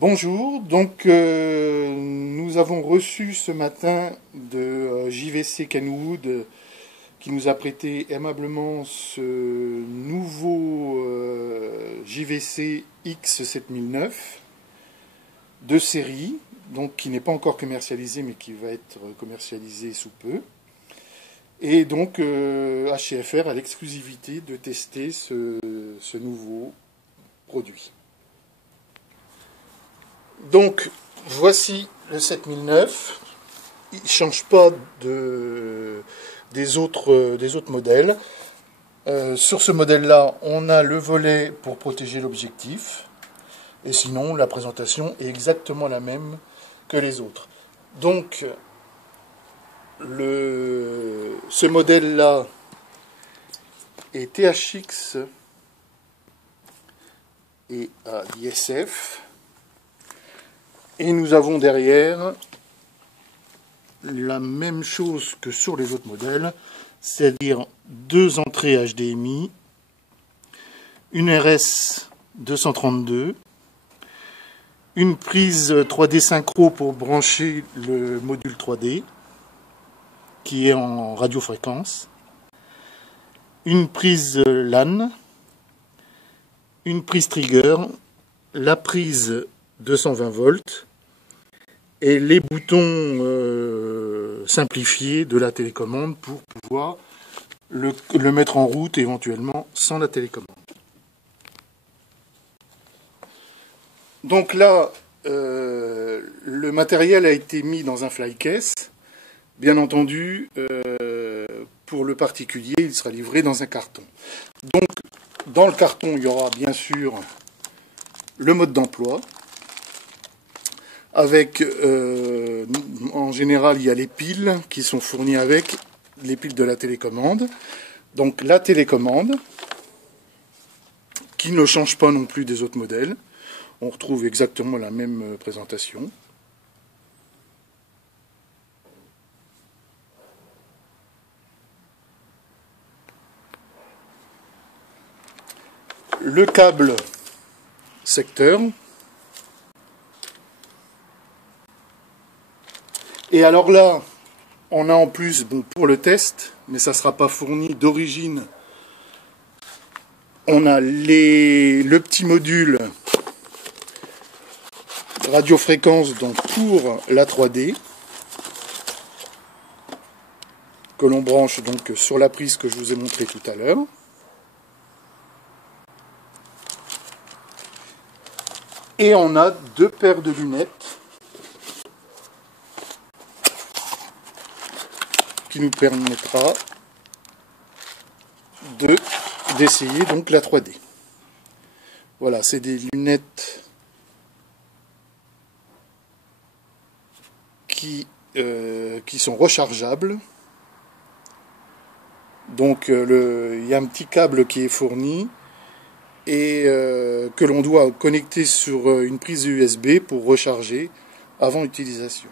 Bonjour, nous avons reçu ce matin de JVC Kenwood qui nous a prêté aimablement ce nouveau JVC X7009 de série, donc qui n'est pas encore commercialisé mais qui va être commercialisé sous peu. Et donc HCFR a l'exclusivité de tester ce nouveau produit. Donc, voici le 7009. Il ne change pas des autres modèles. Sur ce modèle-là, on a le volet pour protéger l'objectif. Et sinon, la présentation est exactement la même que les autres. Donc, ce modèle-là est THX et à l'ISF. Et nous avons derrière la même chose que sur les autres modèles, c'est-à-dire deux entrées HDMI, une RS 232, une prise 3D synchro pour brancher le module 3D qui est en radiofréquence, une prise LAN, une prise trigger, la prise 220 volts, et les boutons simplifiés de la télécommande pour pouvoir le mettre en route éventuellement sans la télécommande. Donc là, le matériel a été mis dans un flycase. Bien entendu, pour le particulier, il sera livré dans un carton. Donc, dans le carton, il y aura bien sûr le mode d'emploi. Avec, en général, il y a les piles qui sont fournies avec les piles de la télécommande. Donc la télécommande, qui ne change pas non plus des autres modèles. On retrouve exactement la même présentation. Le câble secteur. Et alors là, on a en plus, bon, pour le test, mais ça ne sera pas fourni d'origine, on a le petit module radiofréquence donc pour la 3D, que l'on branche donc sur la prise que je vous ai montré tout à l'heure. Et on a deux paires de lunettes qui nous permettra d'essayer donc la 3D. Voilà, c'est des lunettes qui sont rechargeables. Donc il y a un petit câble qui est fourni et que l'on doit connecter sur une prise USB pour recharger avant utilisation.